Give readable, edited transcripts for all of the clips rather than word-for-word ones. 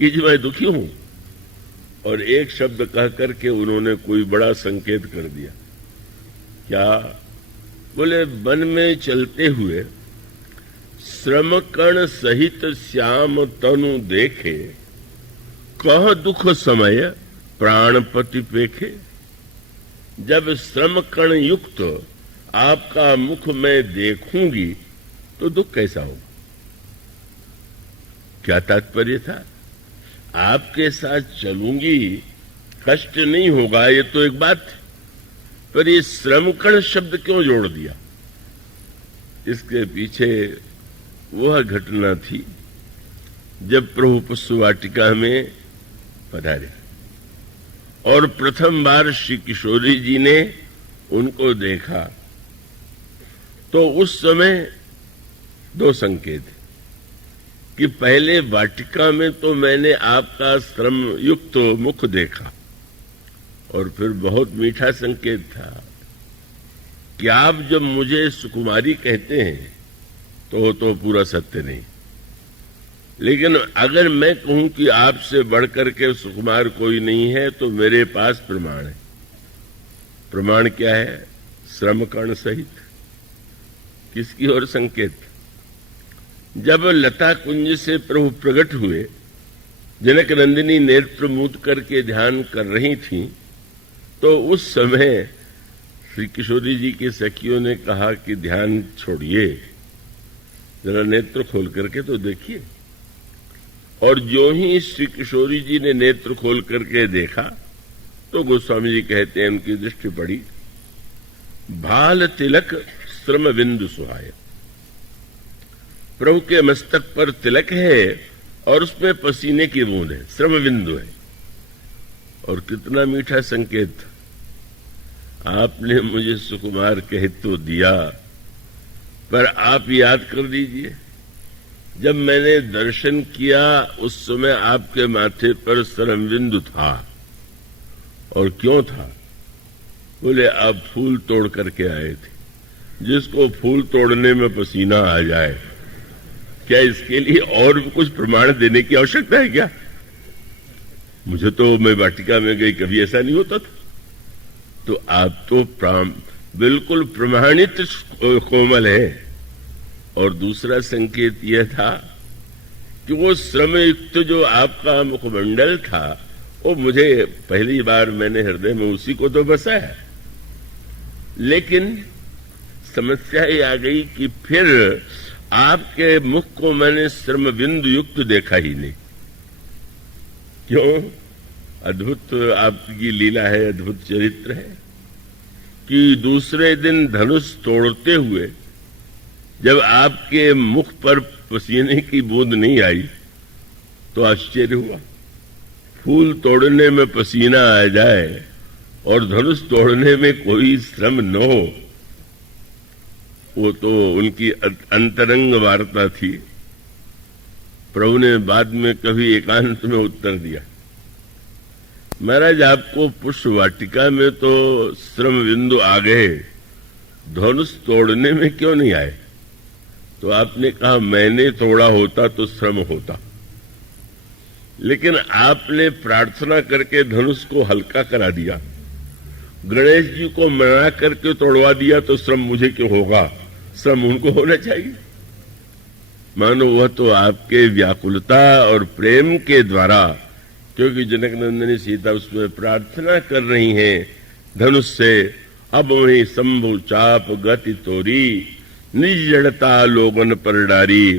कि जी मैं दुखी हूं, और एक शब्द कह करके उन्होंने कोई बड़ा संकेत कर दिया। क्या? बोले वन में चलते हुए श्रम कण सहित श्याम तनु देखे, कह दुख समय प्राणपति पेखे। जब श्रम कण युक्त आपका मुख मैं देखूंगी तो दुख कैसा होगा? क्या तात्पर्य था? आपके साथ चलूंगी, कष्ट नहीं होगा, ये तो एक बात, पर ये श्रमकण शब्द क्यों जोड़ दिया? इसके पीछे वह घटना थी जब प्रभु पुष्प वाटिका में पधारे और प्रथम बार श्री किशोरी जी ने उनको देखा, तो उस समय दो संकेत कि पहले वाटिका में तो मैंने आपका श्रम युक्त मुख देखा, और फिर बहुत मीठा संकेत था कि आप जब मुझे सुकुमारी कहते हैं तो पूरा सत्य नहीं, लेकिन अगर मैं कहूं कि आपसे बढ़कर के सुकुमार कोई नहीं है तो मेरे पास प्रमाण है। प्रमाण क्या है? श्रम कण सहित। किसकी ओर संकेत? जब लता कुंज से प्रभु प्रकट हुए, जनक नंदिनी नेत्र मूंद करके ध्यान कर रही थी, तो उस समय श्री किशोरी जी की सखियों ने कहा कि ध्यान छोड़िए, जरा नेत्र खोल करके तो देखिए। और जो ही श्री किशोरी जी ने नेत्र खोल करके देखा तो गोस्वामी जी कहते हैं उनकी दृष्टि पड़ी, भाल तिलक श्रम बिंदु सुहाय। प्रभु के मस्तक पर तिलक है और उसमें पसीने की बूंद है, श्रम बिंदु है। और कितना मीठा संकेत! आपने मुझे सुकुमार कह तो दिया, पर आप याद कर दीजिए, जब मैंने दर्शन किया उस समय आपके माथे पर श्रम बिंदु था। और क्यों था? बोले आप फूल तोड़ करके आए थे। जिसको फूल तोड़ने में पसीना आ जाए, क्या इसके लिए और भी कुछ प्रमाण देने की आवश्यकता है क्या? मुझे तो, मैं वाटिका में गई, कभी ऐसा नहीं होता था। तो आप तो बिल्कुल प्रमाणित कोमल है। और दूसरा संकेत यह था कि वो श्रमयुक्त जो आपका मुखमंडल था, वो मुझे पहली बार मैंने हृदय में उसी को तो बसाया, लेकिन समस्या ये आ गई कि फिर आपके मुख को मैंने श्रम बिंदु युक्त देखा ही नहीं। क्यों? अद्भुत आपकी लीला है, अद्भुत चरित्र है कि दूसरे दिन धनुष तोड़ते हुए जब आपके मुख पर पसीने की बूंद नहीं आई तो आश्चर्य हुआ। फूल तोड़ने में पसीना आ जाए और धनुष तोड़ने में कोई श्रम न हो, वो तो उनकी अंतरंग वार्ता थी। प्रभु ने बाद में कभी एकांत में उत्तर दिया, महाराज आपको पुष्प वाटिका में तो श्रम बिंदु आ गए, धनुष तोड़ने में क्यों नहीं आए? तो आपने कहा मैंने तोड़ा होता तो श्रम होता, लेकिन आपने प्रार्थना करके धनुष को हल्का करा दिया, गणेश जी को मना करके तोड़वा दिया, तो श्रम मुझे क्यों होगा? श्रम उनको होना चाहिए। मानो वह तो आपके व्याकुलता और प्रेम के द्वारा, क्योंकि जनक नंदिनी सीता उसमें प्रार्थना कर रही हैं धनुष से, अब वही शंभु चाप गति तोरी, निज जड़ता लोगन पर डारी,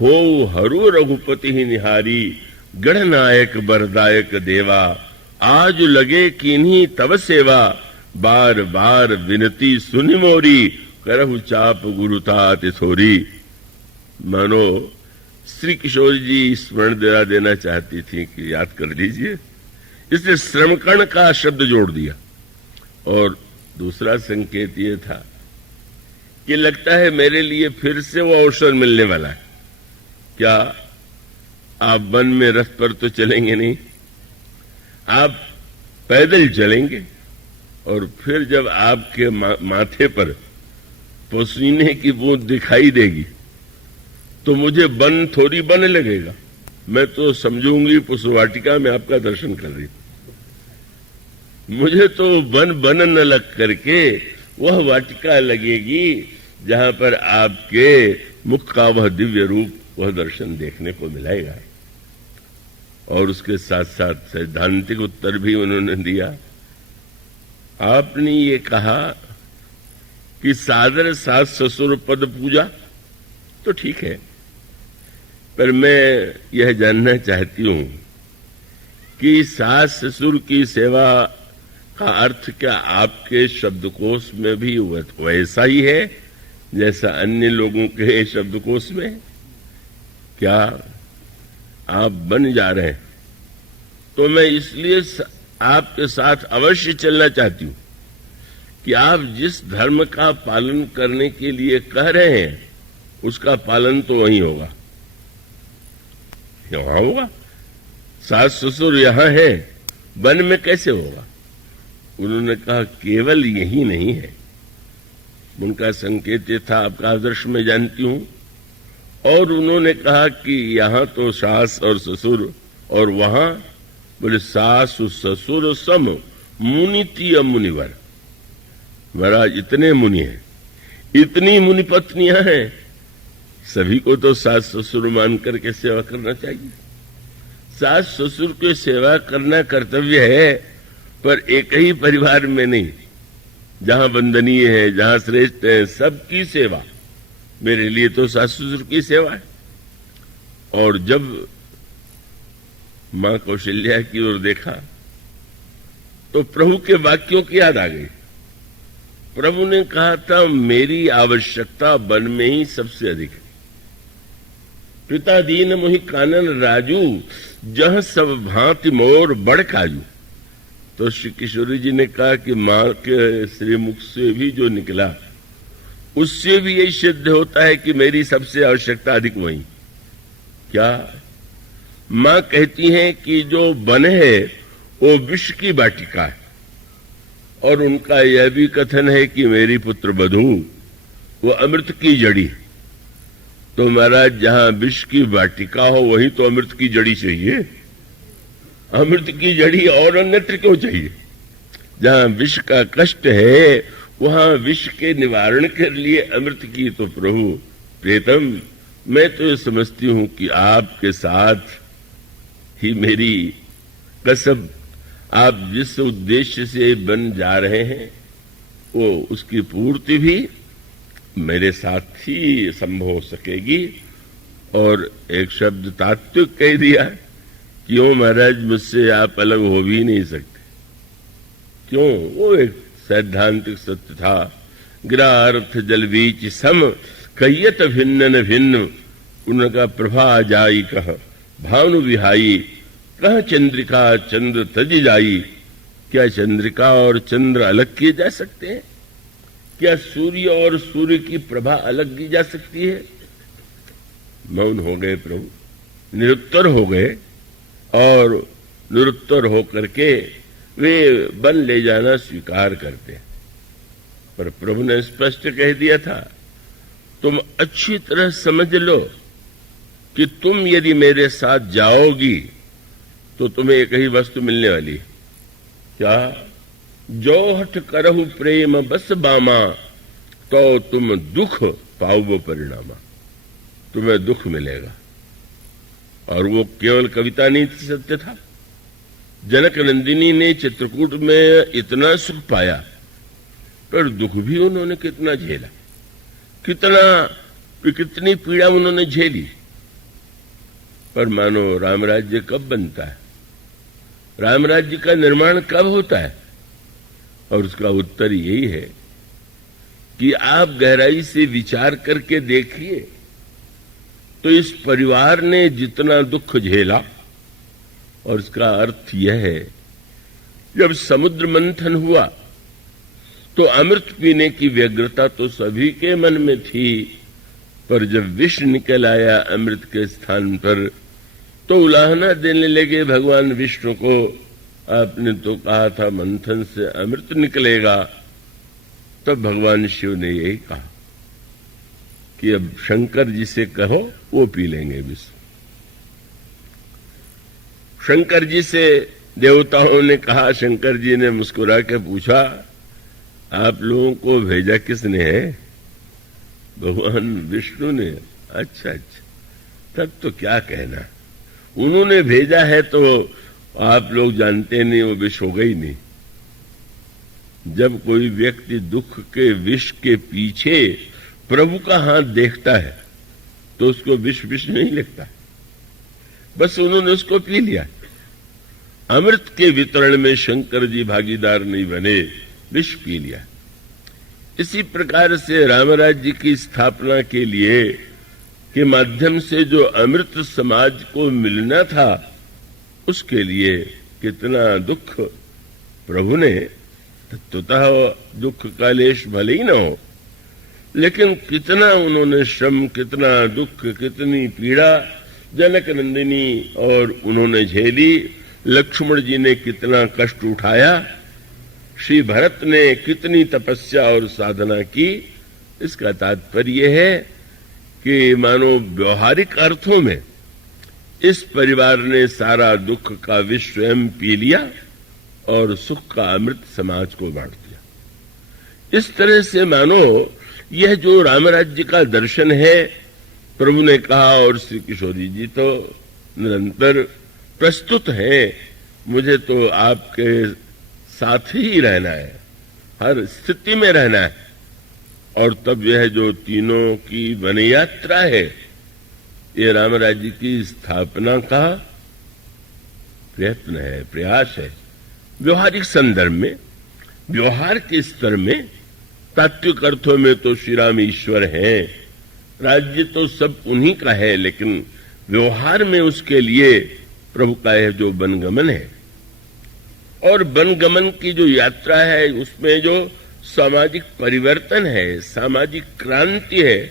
हो हरु रघुपति ही निहारी, गणनायक बरदायक देवा, आज लगे किन्हीं तव सेवा, बार बार विनती सुनि मोरी, करहु चाप गुरुता तिथोरी। मानो श्री किशोर जी स्मरण दिला देना चाहती थी कि याद कर लीजिए, इसलिए श्रमकण का शब्द जोड़ दिया। और दूसरा संकेत ये था कि लगता है मेरे लिए फिर से वो अवसर मिलने वाला है। क्या आप वन में रथ पर तो चलेंगे नहीं, आप पैदल चलेंगे, और फिर जब आपके माथे पर पसीने की बूंद दिखाई देगी तो मुझे बन थोड़ी बन लगेगा, मैं तो समझूंगी पुष्पवाटिका में आपका दर्शन कर रही हूं। मुझे तो वन न लग करके वह वाटिका लगेगी जहां पर आपके मुख का वह दिव्य रूप, वह दर्शन देखने को मिलेगा। और उसके साथ साथ सैद्धांतिक उत्तर भी उन्होंने दिया। आपने ये कहा कि सादर सास ससुर पद पूजा, तो ठीक है, पर मैं यह जानना चाहती हूं कि सास ससुर की सेवा का अर्थ क्या आपके शब्दकोश में भी वैसा ही है जैसा अन्य लोगों के शब्दकोश में? क्या आप बन जा रहे हैं? तो मैं इसलिए आपके साथ अवश्य चलना चाहती हूं कि आप जिस धर्म का पालन करने के लिए कह रहे हैं उसका पालन तो वहीं होगा, यहां होगा। सास ससुर यहां है, वन में कैसे होगा? उन्होंने कहा केवल यही नहीं है। उनका संकेत ये था, आपका आदर्श मैं जानती हूं। और उन्होंने कहा कि यहां तो सास और ससुर, और वहां बोले सास ससुर सम मुनितीय मुनिवर। महाराज इतने मुनि हैं, इतनी मुनि पत्नियां हैं, सभी को तो सास ससुर मान करके सेवा करना चाहिए। सास ससुर की सेवा करना कर्तव्य है, पर एक ही परिवार में नहीं। जहां वंदनीय है, जहां श्रेष्ठ है, सबकी सेवा मेरे लिए तो सास ससुर की सेवा है। और जब मां कौशल्या की ओर देखा तो प्रभु के वाक्यों की याद आ गई। प्रभु ने कहा था, मेरी आवश्यकता वन में ही सबसे अधिक है। पिता दीन मोहि कानन राजू, जह सब भांति मोर बड़ काजू। तो श्री किशोरी जी ने कहा कि मां के श्रीमुख से भी जो निकला उससे भी यही सिद्ध होता है कि मेरी सबसे आवश्यकता अधिक वही। क्या? मां कहती हैं कि जो वन है वो विष की वाटिका है, और उनका यह भी कथन है कि मेरी पुत्र बधू वो अमृत की जड़ी। तो महाराज जहां विष की वाटिका हो वहीं तो अमृत की जड़ी चाहिए। अमृत की जड़ी और अन्यत्र क्यों चाहिए? जहां विष का कष्ट है वहां विष के निवारण के लिए अमृत की तो प्रभु प्रीतम, मैं तो ये समझती हूं कि आपके साथ ही मेरी कसम, आप जिस उद्देश्य से बन जा रहे हैं वो उसकी पूर्ति भी मेरे साथ ही संभव हो सकेगी। और एक शब्द तात्विक कह दिया, क्यों महाराज मुझसे आप अलग हो भी नहीं सकते। क्यों? वो एक सैद्धांतिक सत्य था। गिरा अर्थ जल बीच सम, कयत भिन्न न भिन्न, उनका प्रभा जाई कह भानु विहाई, कह चंद्रिका चंद्र तज जाई। क्या चंद्रिका और चंद्र अलग किए जा सकते हैं? क्या सूर्य और सूर्य की प्रभा अलग की जा सकती है? मौन हो गए प्रभु, निरुत्तर हो गए, और निरुत्तर होकर के वे वन ले जाना स्वीकार करते हैं। पर प्रभु ने स्पष्ट कह दिया था, तुम अच्छी तरह समझ लो कि तुम यदि मेरे साथ जाओगी तो तुम्हें एक ही वस्तु मिलने वाली है। क्या? जो हठ करहु प्रेम बस बामा, तो तुम दुख पाओ परिणामा। तुम्हें दुख मिलेगा। और वो केवल कविता नहीं थी, सत्य था। जनक नंदिनी ने चित्रकूट में इतना सुख पाया, पर दुख भी उन्होंने कितना झेला, कितनी पीड़ा उन्होंने झेली। पर मानो राम राज्य कब बनता है, राम राज्य का निर्माण कब होता है? और उसका उत्तर यही है कि आप गहराई से विचार करके देखिए तो इस परिवार ने जितना दुख झेला, और इसका अर्थ यह है, जब समुद्र मंथन हुआ तो अमृत पीने की व्यग्रता तो सभी के मन में थी, पर जब विष निकल आया अमृत के स्थान पर तो उलाहना देने लगे भगवान विष्णु को। आपने तो कहा था मंथन से अमृत निकलेगा। तब भगवान शिव ने यही कहा कि अब शंकर जी से कहो वो पी लेंगे विष। शंकर जी से देवताओं ने कहा, शंकर जी ने मुस्कुरा के पूछा, आप लोगों को भेजा किसने है? भगवान विष्णु ने। अच्छा अच्छा, तब तो क्या कहना, उन्होंने भेजा है तो आप लोग जानते नहीं, वो विष होगा ही नहीं। जब कोई व्यक्ति दुख के विष के पीछे प्रभु का हाथ देखता है तो उसको विष विष नहीं लगता, बस उन्होंने उसको पी लिया। अमृत के वितरण में शंकर जी भागीदार नहीं बने, विष पी लिया। इसी प्रकार से रामराज्य की स्थापना के लिए के माध्यम से जो अमृत समाज को मिलना था, उसके लिए कितना दुख प्रभु ने, तत्वतः दुख का लेश भले ही न हो, लेकिन कितना उन्होंने श्रम, कितना दुख, कितनी पीड़ा जनक नंदिनी और उन्होंने झेली। लक्ष्मण जी ने कितना कष्ट उठाया, श्री भरत ने कितनी तपस्या और साधना की। इसका तात्पर्य है कि मानो व्यवहारिक अर्थों में इस परिवार ने सारा दुख का विष स्वयं पी लिया और सुख का अमृत समाज को बांट दिया। इस तरह से मानो यह जो रामराज्य का दर्शन है, प्रभु ने कहा, और श्री किशोरी जी तो निरंतर प्रस्तुत हैं, मुझे तो आपके साथ ही रहना है, हर स्थिति में रहना है। और तब यह जो तीनों की वन यात्रा है, ये रामराज्य की स्थापना का प्रयत्न है, प्रयास है। व्यवहारिक संदर्भ में, व्यवहार के स्तर में, तात्विक अर्थों में तो श्री राम ईश्वर हैं, राज्य तो सब उन्हीं का है, लेकिन व्यवहार में उसके लिए प्रभु का है जो वनगमन है। और वनगमन की जो यात्रा है, उसमें जो सामाजिक परिवर्तन है, सामाजिक क्रांति है,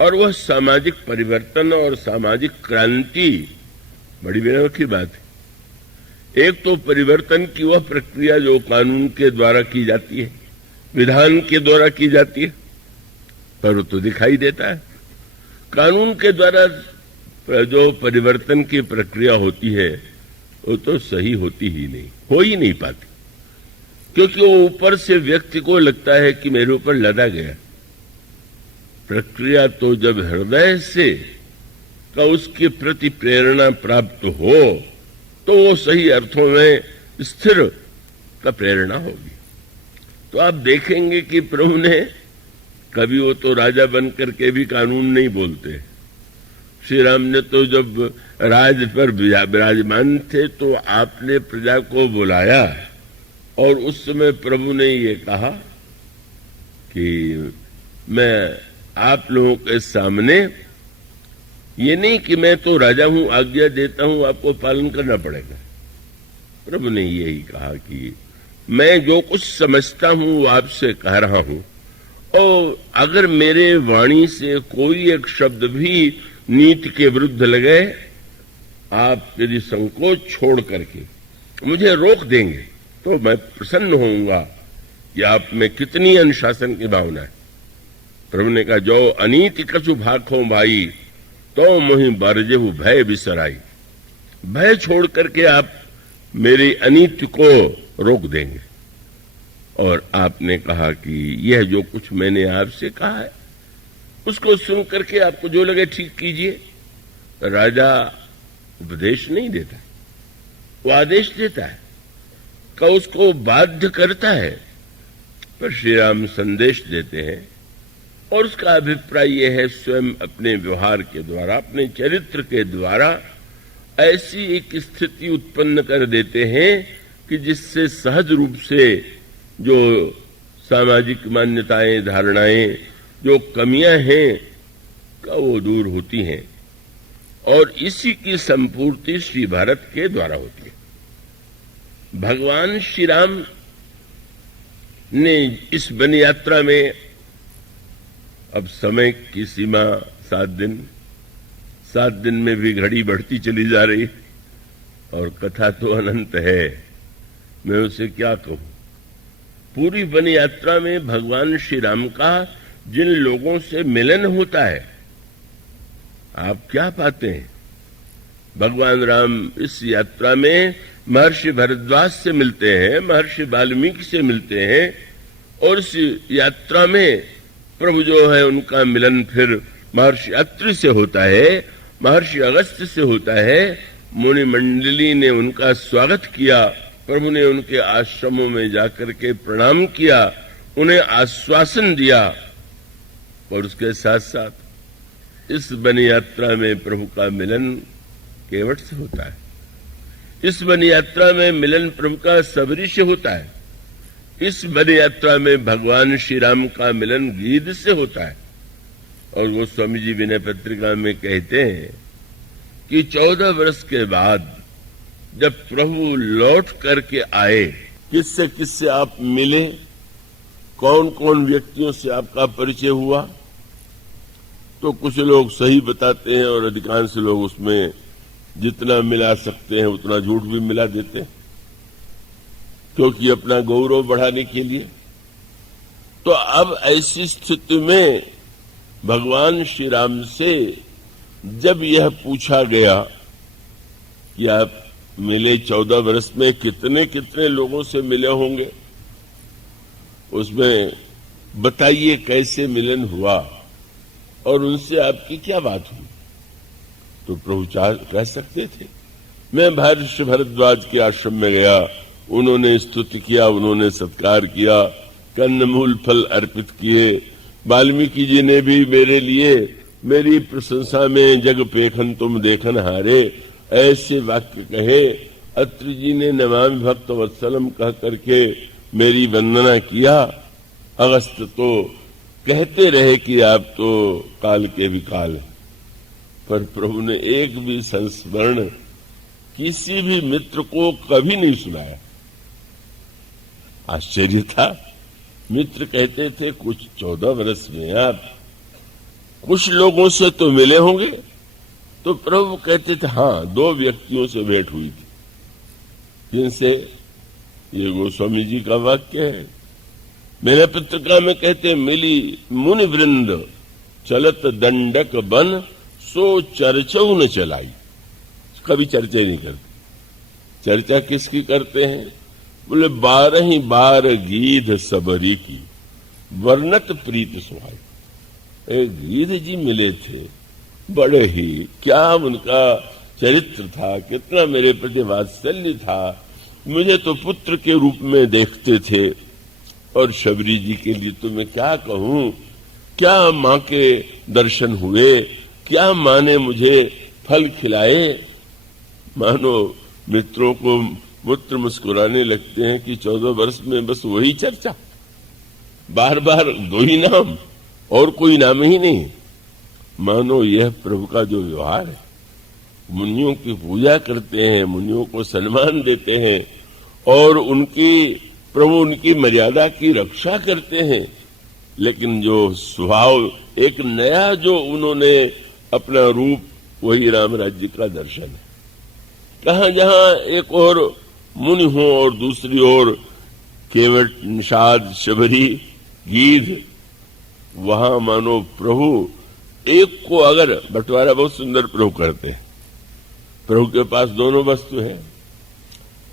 और वह सामाजिक परिवर्तन और सामाजिक क्रांति बड़ी विनम्र की बात है। एक तो परिवर्तन की वह प्रक्रिया जो कानून के द्वारा की जाती है, विधान के द्वारा की जाती है, पर वो तो दिखाई देता है। कानून के द्वारा जो परिवर्तन की प्रक्रिया होती है, वो तो सही होती ही नहीं, हो ही नहीं पाती, क्योंकि वो ऊपर से व्यक्ति को लगता है कि मेरे ऊपर लदा गया। प्रक्रिया तो जब हृदय से का उसके प्रति प्रेरणा प्राप्त हो, तो वो सही अर्थों में स्थिर का प्रेरणा होगी। तो आप देखेंगे कि प्रभु ने कभी, वो तो राजा बन करके भी कानून नहीं बोलते। श्री राम ने तो जब राज पर विराजमान थे तो आपने प्रजा को बुलाया, और उस समय प्रभु ने ये कहा कि मैं आप लोगों के सामने, ये नहीं कि मैं तो राजा हूं, आज्ञा देता हूं, आपको पालन करना पड़ेगा। प्रभु ने यही कहा कि मैं जो कुछ समझता हूं वो आपसे कह रहा हूं, और अगर मेरे वाणी से कोई एक शब्द भी नीति के विरुद्ध लगे, आप यदि संकोच छोड़ करके मुझे रोक देंगे तो मैं प्रसन्न होऊंगा कि आप में कितनी अनुशासन की भावना है। प्रभु ने कहा, जो अनीति कछु भाखो भाई, तो मोहि बरजेहु भय बिसराई। भय छोड़ करके आप मेरी अनीति को रोक देंगे। और आपने कहा कि यह जो कुछ मैंने आपसे कहा है, उसको सुन करके आपको जो लगे ठीक कीजिए। राजा उपदेश नहीं देता, वो आदेश देता है, का उसको बाध्य करता है। पर श्री राम संदेश देते हैं, और उसका अभिप्राय यह है, स्वयं अपने व्यवहार के द्वारा, अपने चरित्र के द्वारा ऐसी एक स्थिति उत्पन्न कर देते हैं कि जिससे सहज रूप से जो सामाजिक मान्यताएं, धारणाएं, जो कमियां हैं, का वो दूर होती हैं, और इसी की संपूर्ति श्री भारत के द्वारा होती है। भगवान श्री राम ने इस वन यात्रा में, अब समय की सीमा 7 दिन, 7 दिन में भी घड़ी बढ़ती चली जा रही, और कथा तो अनंत है, मैं उसे क्या कहूं। पूरी वन यात्रा में भगवान श्री राम का जिन लोगों से मिलन होता है, आप क्या पाते हैं? भगवान राम इस यात्रा में महर्षि भरद्वाज से मिलते हैं, महर्षि वाल्मीकि से मिलते हैं, और इस यात्रा में प्रभु जो है उनका मिलन फिर महर्षि अत्रि से होता है, महर्षि अगस्त्य से होता है। मुनि मंडली ने उनका स्वागत किया, प्रभु ने उनके आश्रमों में जाकर के प्रणाम किया, उन्हें आश्वासन दिया, और उसके साथ साथ इस वन यात्रा में प्रभु का मिलन केवट से होता है। इस वन यात्रा में मिलन प्रभु का सबरी से होता है। इस वन यात्रा में भगवान श्री राम का मिलन गीध से होता है। और वो स्वामी जी विनय पत्रिका में कहते हैं कि 14 वर्ष के बाद जब प्रभु लौट करके आए, किससे किससे आप मिले, कौन कौन व्यक्तियों से आपका परिचय हुआ, तो कुछ लोग सही बताते हैं और अधिकांश लोग उसमें जितना मिला सकते हैं उतना झूठ भी मिला देते हैं, क्योंकि अपना गौरव बढ़ाने के लिए। तो अब ऐसी स्थिति में भगवान श्री राम से जब यह पूछा गया कि आप मिले 14 वर्ष में कितने कितने लोगों से मिले होंगे, उसमें बताइए कैसे मिलन हुआ और उनसे आपकी क्या बात हुई। तो प्रभु कह सकते थे, मैं महर्षि भरद्वाज के आश्रम में गया, उन्होंने स्तुति किया, उन्होंने सत्कार किया, कंदमूल फल अर्पित किए, वाल्मीकि जी ने भी मेरे लिए मेरी प्रशंसा में जग पेखन तुम देखन हारे ऐसे वाक्य कहे, अत्रि जी ने नमामि भक्त वत्सलम कह करके मेरी वंदना किया, अगस्त्य तो कहते रहे कि आप तो काल के भी काल हैं, पर प्रभु ने एक भी संस्मरण किसी भी मित्र को कभी नहीं सुनाया। आश्चर्य था। मित्र कहते थे कुछ 14 वर्ष में आप कुछ लोगों से तो मिले होंगे, तो प्रभु कहते थे हाँ 2 व्यक्तियों से भेंट हुई थी, जिनसे ये गोस्वामी जी का वाक्य है। मेरे पत्रिका में कहते मिली मुनि वृंद चलत दंडक बन सो चर्चौ न चलाई। कभी चर्चा नहीं करते। चर्चा किसकी करते हैं? बोले 12 गीध सबरी की वर्णत प्रीत सुहाई। एक गीध जी मिले थे, बड़े ही क्या उनका चरित्र था, कितना मेरे प्रति वात्सल्य था, मुझे तो पुत्र के रूप में देखते थे। और शबरी जी के लिए तो मैं क्या कहूं, क्या मां के दर्शन हुए, क्या मां ने मुझे फल खिलाए। मानो मित्रों को मित्र मुस्कुराने लगते हैं कि 14 वर्ष में बस वही चर्चा, बार बार 2 ही नाम और कोई नाम ही नहीं। मानो यह प्रभु का जो व्यवहार है, मुनियों की पूजा करते हैं, मुनियों को सम्मान देते हैं और प्रभु उनकी मर्यादा की रक्षा करते हैं, लेकिन जो स्वभाव एक नया जो उन्होंने अपना रूप, वही राम राज्य का दर्शन है। कहां जहां एक और मुनि हो और दूसरी ओर केवट, निषाद, शबरी, गीध, वहां मानो प्रभु एक को अगर बंटवारा बहुत सुंदर प्रभु करते हैं। प्रभु के पास दोनों वस्तु है,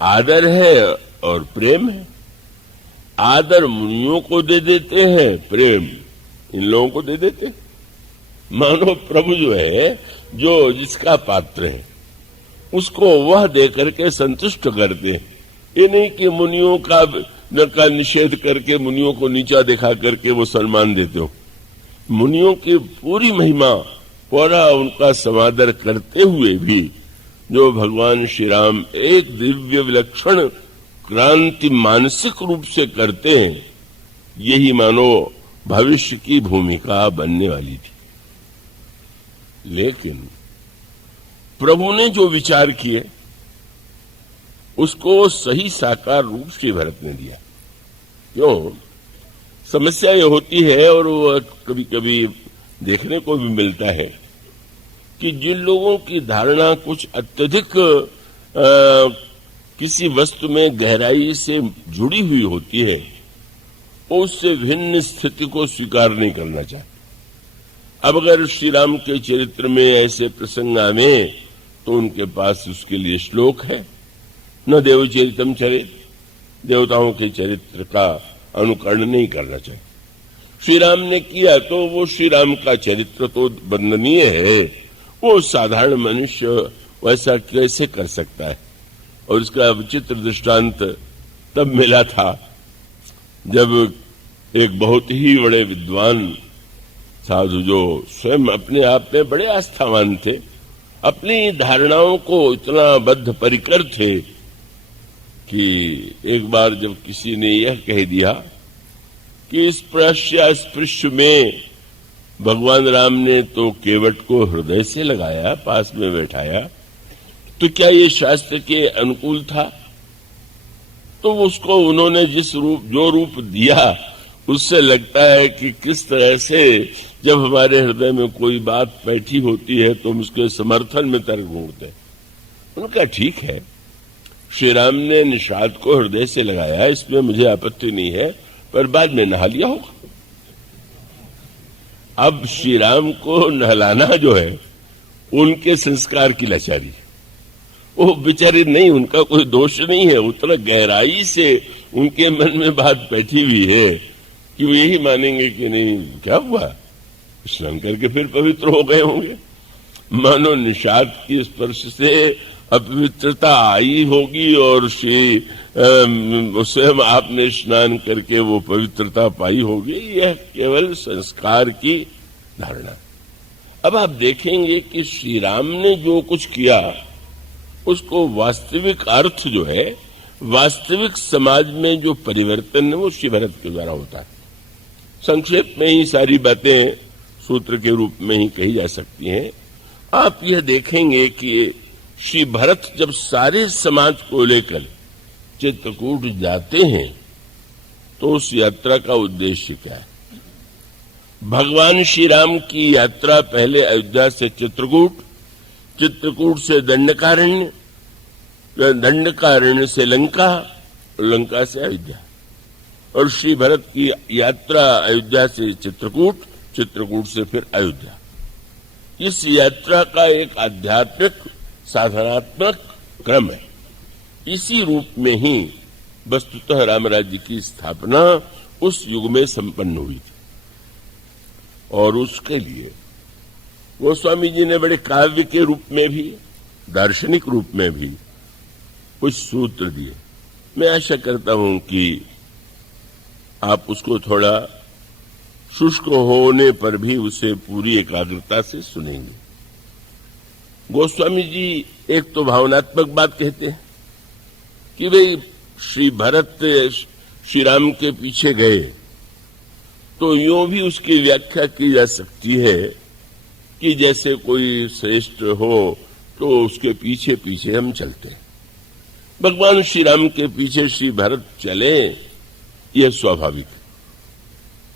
आदर है और प्रेम है। आदर मुनियों को दे देते हैं, प्रेम इन लोगों को दे देते हैं। मानो प्रभु जो है, जो जिसका पात्र है उसको वह दे करके संतुष्ट करते हैं। ये नहीं कि मुनियों का निषेध करके मुनियों को नीचा दिखा करके वो सम्मान देते हो। मुनियों की पूरी महिमा, पूरा उनका समादर करते हुए भी जो भगवान श्री राम एक दिव्य विलक्षण क्रांति मानसिक रूप से करते हैं, यही मानो भविष्य की भूमिका बनने वाली थी। लेकिन प्रभु ने जो विचार किए उसको सही साकार रूप श्री भरत ने दिया। क्यों? समस्या ये होती है और वो कभी कभी देखने को भी मिलता है कि जिन लोगों की धारणा कुछ अत्यधिक किसी वस्तु में गहराई से जुड़ी हुई होती है, वो उससे भिन्न स्थिति को स्वीकार नहीं करना चाहते। अब अगर श्री राम के चरित्र में ऐसे प्रसंग आवे तो उनके पास उसके लिए श्लोक है, न देवचरितम चरित, देवताओं के चरित्र का अनुकरण नहीं करना चाहिए। श्री राम ने किया तो वो श्री राम का चरित्र तो वंदनीय है, वो साधारण मनुष्य वैसा कैसे कर सकता है। और इसका विचित्र दृष्टांत तब मिला था जब एक बहुत ही बड़े विद्वान साधु, जो स्वयं अपने आप में बड़े आस्थावान थे, अपनी धारणाओं को इतना बद्ध परिकर थे कि एक बार जब किसी ने यह कह दिया कि स्पृश्य में भगवान राम ने तो केवट को हृदय से लगाया, पास में बैठाया, तो क्या ये शास्त्र के अनुकूल था? तो उसको उन्होंने जो रूप दिया, उससे लगता है कि किस तरह से जब हमारे हृदय में कोई बात बैठी होती है तो हम उसके समर्थन में तर्क ढूंढते हैं। उनका ठीक है, श्री राम ने निषाद को हृदय से लगाया, इसमें मुझे आपत्ति नहीं है, पर बाद में नहा लिया होगा। अब श्री राम को नहलाना जो है उनके संस्कार की लाचारी, वो बेचारे नहीं, उनका कोई दोष नहीं है, उतना गहराई से उनके मन में बात बैठी हुई है कि वो यही मानेंगे कि नहीं क्या हुआ, स्नान करके फिर पवित्र हो गए होंगे। मानो निषाद की स्पर्श से अपवित्रता आई होगी और श्री स्वयं आपने स्नान करके वो पवित्रता पाई होगी। यह केवल संस्कार की धारणा। अब आप देखेंगे कि श्री राम ने जो कुछ किया उसको वास्तविक अर्थ जो है, वास्तविक समाज में जो परिवर्तन है वो श्री भरत के द्वारा होता है। संक्षेप में ही सारी बातें सूत्र के रूप में ही कही जा सकती हैं। आप यह देखेंगे कि श्री भरत जब सारे समाज को लेकर चित्रकूट जाते हैं तो उस यात्रा का उद्देश्य क्या है? भगवान श्री राम की यात्रा पहले अयोध्या से चित्रकूट, चित्रकूट से दंडकारण्य, दंडकारण्य से लंका, लंका से अयोध्या, और श्री भरत की यात्रा अयोध्या से चित्रकूट, चित्रकूट से फिर अयोध्या। इस यात्रा का एक आध्यात्मिक साधनात्मक क्रम है। इसी रूप में ही वस्तुतः राम राज्य की स्थापना उस युग में संपन्न हुई थी। और उसके लिए गोस्वामी जी ने बड़े काव्य के रूप में भी, दार्शनिक रूप में भी कुछ सूत्र दिए। मैं आशा करता हूं कि आप उसको थोड़ा शुष्क होने पर भी उसे पूरी एकाग्रता से सुनेंगे। गोस्वामी जी एक तो भावनात्मक बात कहते हैं कि भाई श्री भरत श्री राम के पीछे गए, तो यूं भी उसकी व्याख्या की जा सकती है कि जैसे कोई श्रेष्ठ हो तो उसके पीछे पीछे हम चलते हैं। भगवान श्री राम के पीछे श्री भरत चले, यह स्वाभाविक है।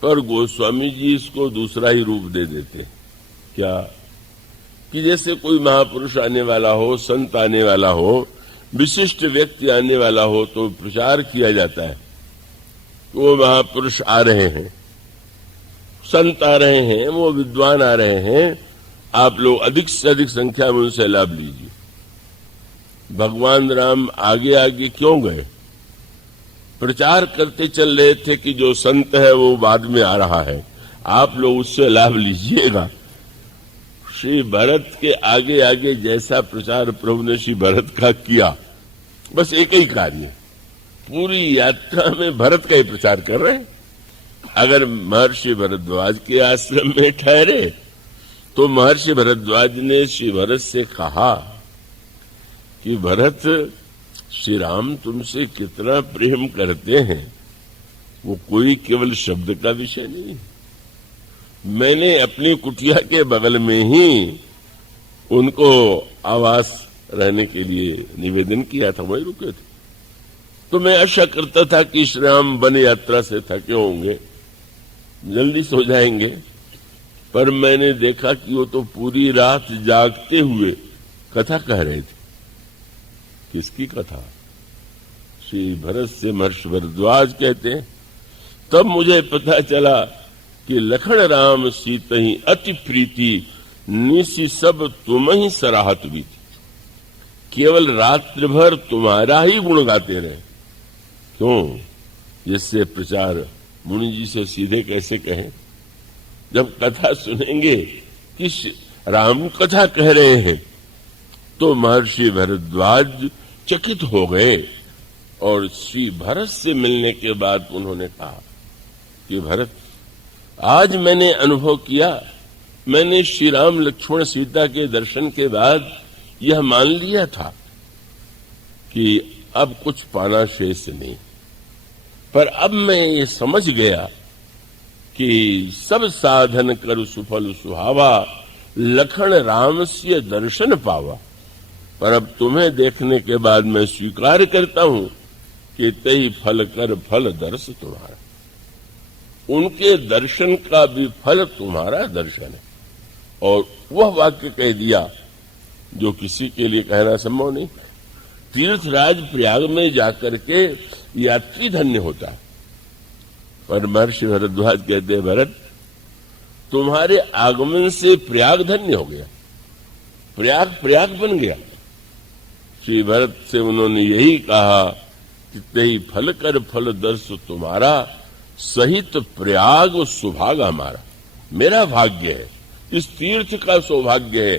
पर गोस्वामी जी इसको दूसरा ही रूप दे देते हैं। क्या कि जैसे कोई महापुरुष आने वाला हो, संत आने वाला हो, विशिष्ट व्यक्ति आने वाला हो तो प्रचार किया जाता है, वो महापुरुष आ रहे हैं, संत आ रहे हैं, वो विद्वान आ रहे हैं, आप लोग अधिक से अधिक संख्या में उनसे लाभ लीजिए। भगवान राम आगे आगे क्यों गए? प्रचार करते चल रहे थे कि जो संत है वो बाद में आ रहा है, आप लोग उससे लाभ लीजिएगा। श्री भरत के आगे आगे जैसा प्रचार प्रभु ने श्री भरत का किया, बस एक ही कार्य, पूरी यात्रा में भरत का ही प्रचार कर रहे हैं। अगर महर्षि भरद्वाज के आश्रम में ठहरे तो महर्षि भरद्वाज ने श्री भरत से कहा कि भरत, श्री राम तुमसे कितना प्रेम करते हैं, वो कोई केवल शब्द का विषय नहीं। मैंने अपनी कुटिया के बगल में ही उनको आवास रहने के लिए निवेदन किया था, वही रुके थे। तो मैं आशा करता था कि श्री राम वन यात्रा से थके होंगे, जल्दी सो जाएंगे, पर मैंने देखा कि वो तो पूरी रात जागते हुए कथा कह रहे थे। किसकी कथा? श्री भरत से महर्षि भरद्वाज कहते हैं। तब मुझे पता चला कि लखन राम सीतहि अति प्रीति, निसी सब तुम ही सराहत भी थी। केवल रात्रि भर तुम्हारा ही गुण गाते रहे। क्यों? जिससे प्रचार मुनि जी से सीधे कैसे कहें? जब कथा सुनेंगे कि राम कथा कह रहे हैं तो महर्षि भरद्वाज चकित हो गए और श्री भरत से मिलने के बाद उन्होंने कहा कि भरत, आज मैंने अनुभव किया, मैंने श्री राम लक्ष्मण सीता के दर्शन के बाद यह मान लिया था कि अब कुछ पाना शेष नहीं, पर अब मैं ये समझ गया कि सब साधन कर सुफल सुहावा, लखन राम से दर्शन पावा। पर अब तुम्हें देखने के बाद मैं स्वीकार करता हूं कि तही फल कर फल दर्श तुम्हारा। उनके दर्शन का भी फल तुम्हारा दर्शन है। और वह वाक्य कह दिया जो किसी के लिए कहना संभव नहीं। तीर्थराज प्रयाग में जाकर के यात्री धन्य होता है, पर महर्षि भरद्वाज कहते हैं, भरत, तुम्हारे आगमन से प्रयाग धन्य हो गया, प्रयाग बन गया। श्री भरत से उन्होंने यही कहा कि तेही फल कर फल दर्श तुम्हारा, सहित प्रयाग सुभाग हमारा। मेरा भाग्य है, इस तीर्थ का सौभाग्य है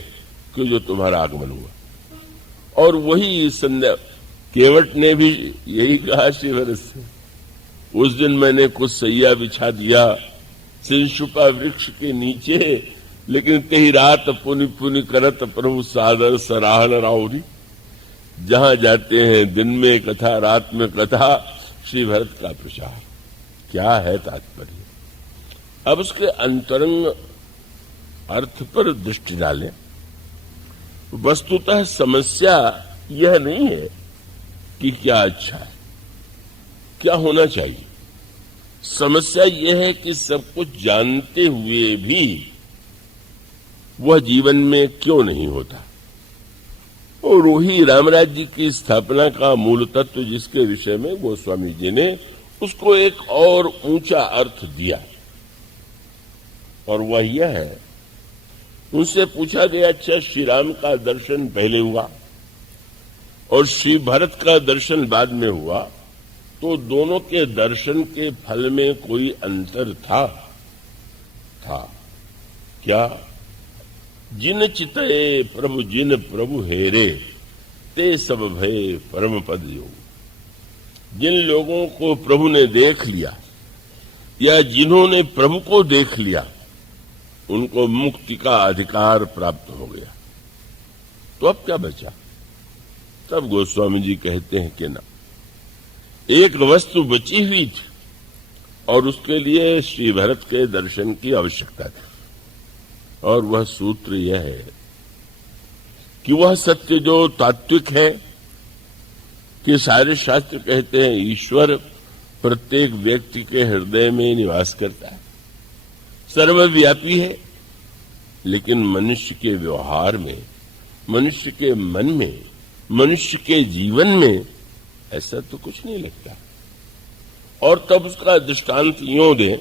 कि जो तुम्हारा आगमन हुआ। और वही संध्या केवट ने भी यही कहा श्री भरत से, उस दिन मैंने कुछ सैया बिछा दिया सिंशुपा वृक्ष के नीचे, लेकिन कही रात पुनि पुनि करत प्रभु सादर सराहन राउरी। जहां जाते हैं दिन में कथा, रात में कथा, श्री भरत का प्रचार। क्या है तात्पर्य? अब उसके अंतरंग अर्थ पर दृष्टि डालें। वस्तुतः समस्या यह नहीं है कि क्या अच्छा है, क्या होना चाहिए। समस्या यह है कि सब कुछ जानते हुए भी वह जीवन में क्यों नहीं होता। और वही रामराज्य की स्थापना का मूल तत्व, जिसके विषय में गोस्वामी जी ने उसको एक और ऊंचा अर्थ दिया, और वह यह है, उनसे पूछा गया, अच्छा श्री राम का दर्शन पहले हुआ और श्री भरत का दर्शन बाद में हुआ, तो दोनों के दर्शन के फल में कोई अंतर था? क्या? जिन चितए प्रभु जिन प्रभु हेरे, ते सब भय परम पद योग। जिन लोगों को प्रभु ने देख लिया या जिन्होंने प्रभु को देख लिया, उनको मुक्ति का अधिकार प्राप्त हो गया। तो अब क्या बचा? तब गोस्वामी जी कहते हैं कि ना, एक वस्तु बची हुई थी और उसके लिए श्री भरत के दर्शन की आवश्यकता थी, और वह सूत्र यह है कि वह सत्य जो तात्विक है कि सारे शास्त्र कहते हैं ईश्वर प्रत्येक व्यक्ति के हृदय में निवास करता है, सर्वव्यापी है, लेकिन मनुष्य के व्यवहार में, मनुष्य के मन में, मनुष्य के जीवन में ऐसा तो कुछ नहीं लगता। और तब उसका दृष्टांत यूं दें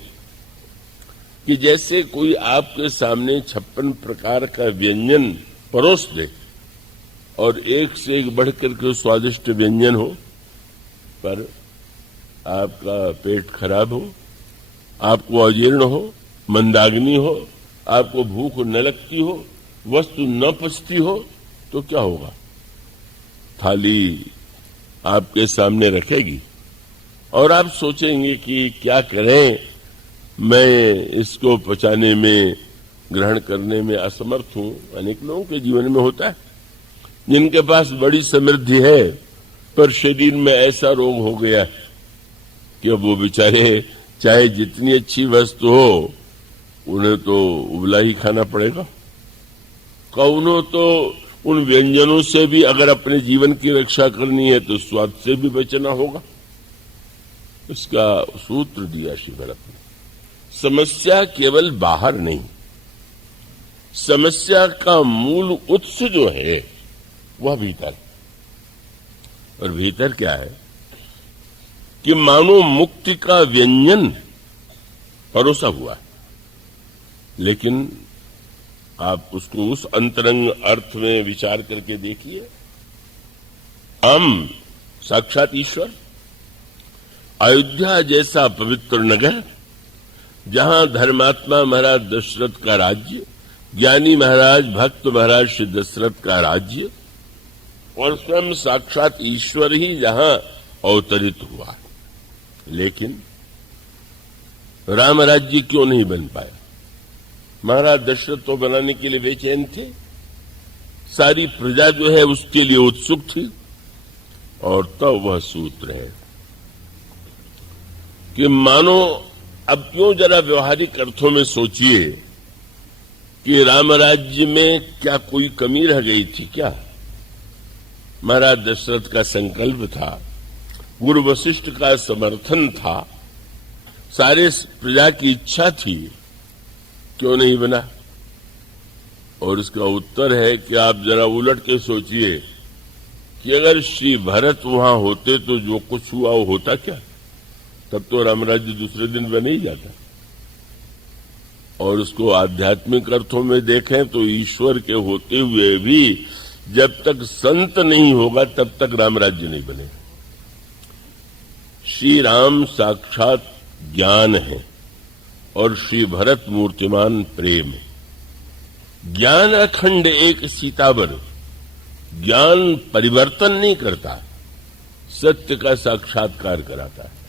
कि जैसे कोई आपके सामने 56 प्रकार का व्यंजन परोस दे और एक से एक बढ़कर के स्वादिष्ट व्यंजन हो, पर आपका पेट खराब हो, आपको अजीर्ण हो, मंदाग्नि हो, आपको भूख न लगती हो, वस्तु न पचती हो, तो क्या होगा? थाली आपके सामने रखेगी और आप सोचेंगे कि क्या करें, मैं इसको पचाने में, ग्रहण करने में असमर्थ हूं। अनेक लोगों के जीवन में होता है, जिनके पास बड़ी समृद्धि है पर शरीर में ऐसा रोग हो गया है कि अब वो बेचारे चाहे जितनी अच्छी वस्तु हो, उन्हें तो उबला ही खाना पड़ेगा। कौनों तो उन व्यंजनों से भी अगर अपने जीवन की रक्षा करनी है तो स्वाद से भी बचना होगा। इसका सूत्र दिया श्री भरत ने। समस्या केवल बाहर नहीं, समस्या का मूल उत्स जो है वह भीतर। और भीतर क्या है कि मानो मुक्ति का व्यंजन परोसा हुआ, लेकिन आप उसको उस अंतरंग अर्थ में विचार करके देखिए हम साक्षात ईश्वर, अयोध्या जैसा पवित्र नगर जहां धर्मात्मा महाराज दशरथ का राज्य, ज्ञानी महाराज भक्त महाराज श्री दशरथ का राज्य और स्वयं साक्षात ईश्वर ही जहां अवतरित हुआ, लेकिन राम राज्य क्यों नहीं बन पाया? महाराज दशरथ तो बनाने के लिए बेचैन थे, सारी प्रजा जो है उसके लिए उत्सुक थी, और तब वह सूत्र है कि मानो अब क्यों जरा व्यवहारिक अर्थों में सोचिए कि राम राज्य में क्या कोई कमी रह गई थी क्या? महाराज दशरथ का संकल्प था, गुरु वशिष्ठ का समर्थन था, सारे प्रजा की इच्छा थी, क्यों नहीं बना? और इसका उत्तर है कि आप जरा उलट के सोचिए कि अगर श्री भरत वहां होते तो जो कुछ हुआ वो होता क्या? तब तो रामराज्य दूसरे दिन बन ही जाता। और उसको आध्यात्मिक अर्थों में देखें तो ईश्वर के होते हुए भी जब तक संत नहीं होगा तब तक रामराज्य नहीं बनेगा। श्री राम साक्षात ज्ञान है और श्री भरत मूर्तिमान प्रेम है। ज्ञान अखंड एक सीतावर, ज्ञान परिवर्तन नहीं करता, सत्य का साक्षात्कार कराता है।